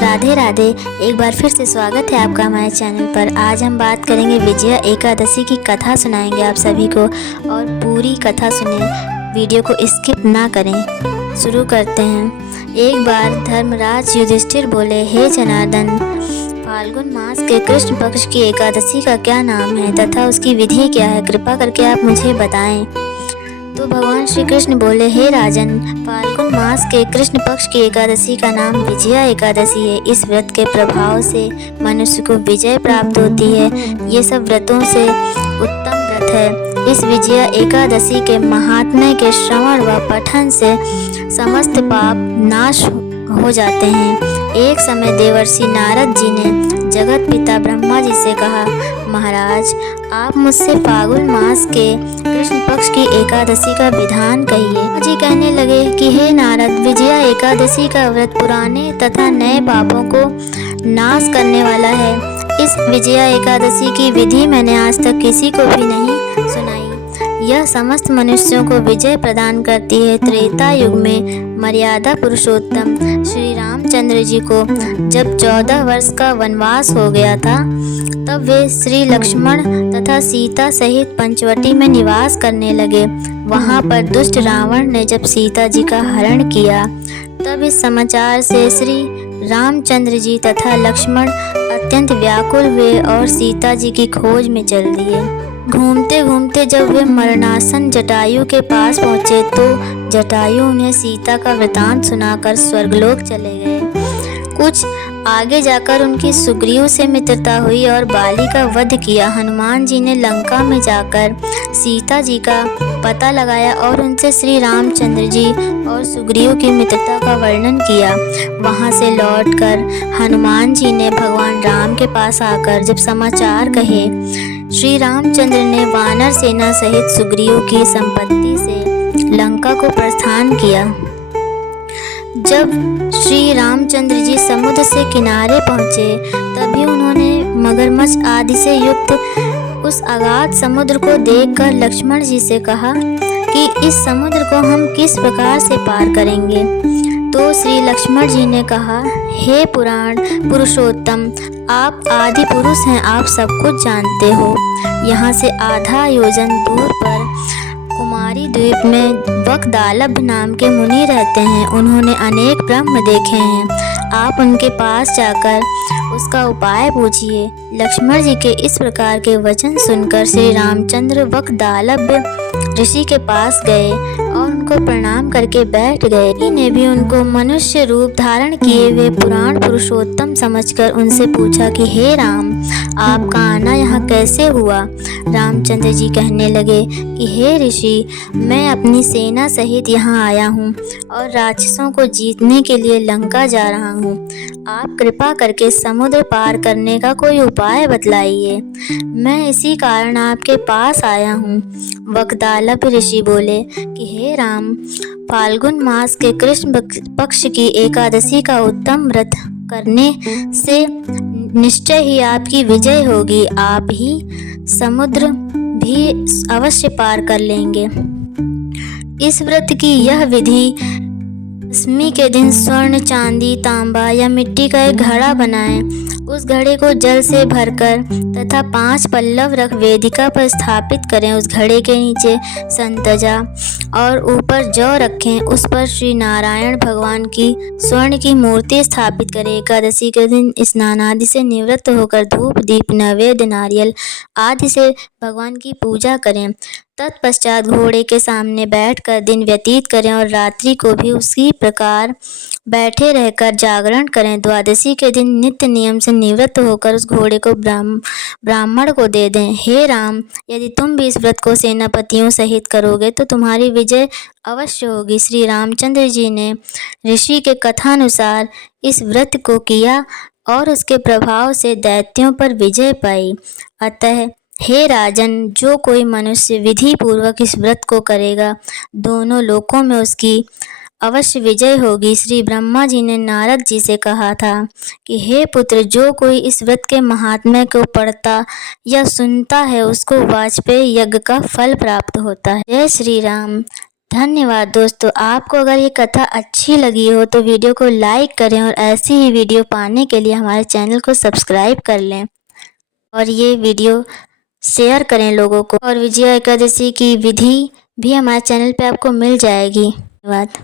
राधे राधे। एक बार फिर से स्वागत है आपका हमारे चैनल पर। आज हम बात करेंगे विजया एकादशी की कथा सुनाएंगे आप सभी को, और पूरी कथा सुने, वीडियो को स्किप ना करें। शुरू करते हैं। एक बार धर्मराज युधिष्ठिर बोले, हे जनार्दन, फाल्गुन मास के कृष्ण पक्ष की एकादशी का क्या नाम है तथा उसकी विधि क्या है, कृपा करके आप मुझे बताएं। तो भगवान श्री कृष्ण बोले, हे राजन, फाल्गुन मास के कृष्ण पक्ष की एकादशी का नाम विजया एकादशी है। इस व्रत के प्रभाव से मनुष्य को विजय प्राप्त होती है। ये सब व्रतों से उत्तम व्रत है। इस विजया एकादशी के महात्म्य के श्रवण व पठन से समस्त पाप नाश हो जाते हैं। एक समय देवर्षि नारद जी ने जगत पिता ब्रह्मा जी से कहा, महाराज, आप मुझसे फाल्गुन मास के कृष्ण पक्ष की एकादशी का विधान कहिए। जी कहने लगे कि हे नारद, विजया एकादशी का व्रत पुराने तथा नए पापों को नाश करने वाला है। इस विजया एकादशी की विधि मैंने आज तक किसी को भी नहीं सुनाई। यह समस्त मनुष्यों को विजय प्रदान करती है। त्रेता युग में मर्यादा पुरुषोत्तम श्री रामचंद्र जी को जब 14 वर्ष का वनवास हो गया था, तब वे श्री लक्ष्मण तथा सीता सहित पंचवटी में निवास करने लगे। वहां पर दुष्ट रावण ने जब सीता जी का हरण किया, तब इस समाचार से श्री रामचंद्र जी तथा लक्ष्मण अत्यंत व्याकुल हुए और सीता जी की खोज में चल दिए। घूमते घूमते जब वे मरणासन जटायु के पास पहुँचे, तो जटायु उन्हें सीता का वृतांत सुनाकर स्वर्गलोक चले गए। कुछ आगे जाकर उनकी सुग्रीव से मित्रता हुई और बाली का वध किया। हनुमान जी ने लंका में जाकर सीता जी का पता लगाया और उनसे श्री रामचंद्र जी और सुग्रीव की मित्रता का वर्णन किया। वहां से लौटकर हनुमान जी ने भगवान राम के पास आकर जब समाचार कहे, श्री रामचंद्र ने वानर सेना सहित सुग्रीव की संपत्ति से लंका को प्रस्थान किया। जब श्री रामचंद्र जी समुद्र से किनारे पहुँचे, तभी उन्होंने मगरमच्छ आदि से युक्त उस अगाध समुद्र को देखकर लक्ष्मण जी से कहा कि इस समुद्र को हम किस प्रकार से पार करेंगे। तो श्री लक्ष्मण जी ने कहा, हे पुराण पुरुषोत्तम, आप आदि पुरुष हैं, आप सब कुछ जानते हो। यहाँ से आधा योजन दूर पर कुमारी द्वीप में वकदालभ नाम के मुनि रहते हैं। उन्होंने अनेक ब्रह्म देखे हैं। आप उनके पास जाकर उसका उपाय पूछिए। लक्ष्मण जी के इस प्रकार के वचन सुनकर श्री रामचंद्र वकदालभ ऋषि के पास गए और उनको प्रणाम करके बैठ गए। ऋषि ने भी उनको मनुष्य रूप धारण किए हुए पुराण पुरुषोत्तम समझकर उनसे पूछा कि हे राम, आपका आना यहाँ कैसे हुआ। रामचंद्र जी कहने लगे कि हे ऋषि, मैं अपनी सेना सहित यहाँ आया हूँ और राक्षसों को जीतने के लिए लंका जा रहा हूँ। आप कृपा करके समुद्र पार करने का कोई उपाय बतलाइए। मैं इसी कारण आपके पास आया हूँ। वकदालभ ऋषि बोले कि हे राम, फाल्गुन मास के कृष्ण पक्ष की एकादशी का उत्तम व्रत करने से निश्चय ही आपकी विजय होगी। आप ही समुद्र भी अवश्य पार कर लेंगे। इस व्रत की यह विधि, दशमी के दिन स्वर्ण, चांदी, तांबा या मिट्टी का एक घड़ा बनाएं। उस घड़े को जल से भरकर तथा 5 पल्लव रख वेदिका पर स्थापित करें। उस घड़े के नीचे संतजा और ऊपर जौ रखें। उस पर श्री नारायण भगवान की स्वर्ण की मूर्ति स्थापित करें। एकादशी के दिन स्नान आदि से निवृत्त होकर धूप, दीप, नैवेद्य, नारियल आदि से भगवान की पूजा करें। तत्पश्चात घोड़े के सामने बैठकर दिन व्यतीत करें और रात्रि को भी उसी प्रकार बैठे रहकर जागरण करें। द्वादशी के दिन नित्य नियम से निवृत्त होकर उस घोड़े को ब्राह्मण को दे दें। हे राम, यदि तुम भी इस व्रत को सेनापतियों सहित करोगे तो तुम्हारी विजय अवश्य होगी। श्री रामचंद्र जी ने ऋषि के कथानुसार इस व्रत को किया और उसके प्रभाव से दैत्यों पर विजय पाई। अतः हे राजन, जो कोई मनुष्य विधि पूर्वक इस व्रत को करेगा, दोनों लोकों में उसकी अवश्य विजय होगी। श्री ब्रह्मा जी ने नारद जी से कहा था कि हे पुत्र, जो कोई इस व्रत के महात्म्य को पढ़ता या सुनता है, उसको वाजपेयी यज्ञ का फल प्राप्त होता है। जय श्री राम। धन्यवाद दोस्तों। आपको अगर ये कथा अच्छी लगी हो तो वीडियो को लाइक करें और ऐसी ही वीडियो पाने के लिए हमारे चैनल को सब्सक्राइब कर लें और ये वीडियो शेयर करें लोगों को। और विजया एकादशी की विधि भी हमारे चैनल पे आपको मिल जाएगी। धन्यवाद।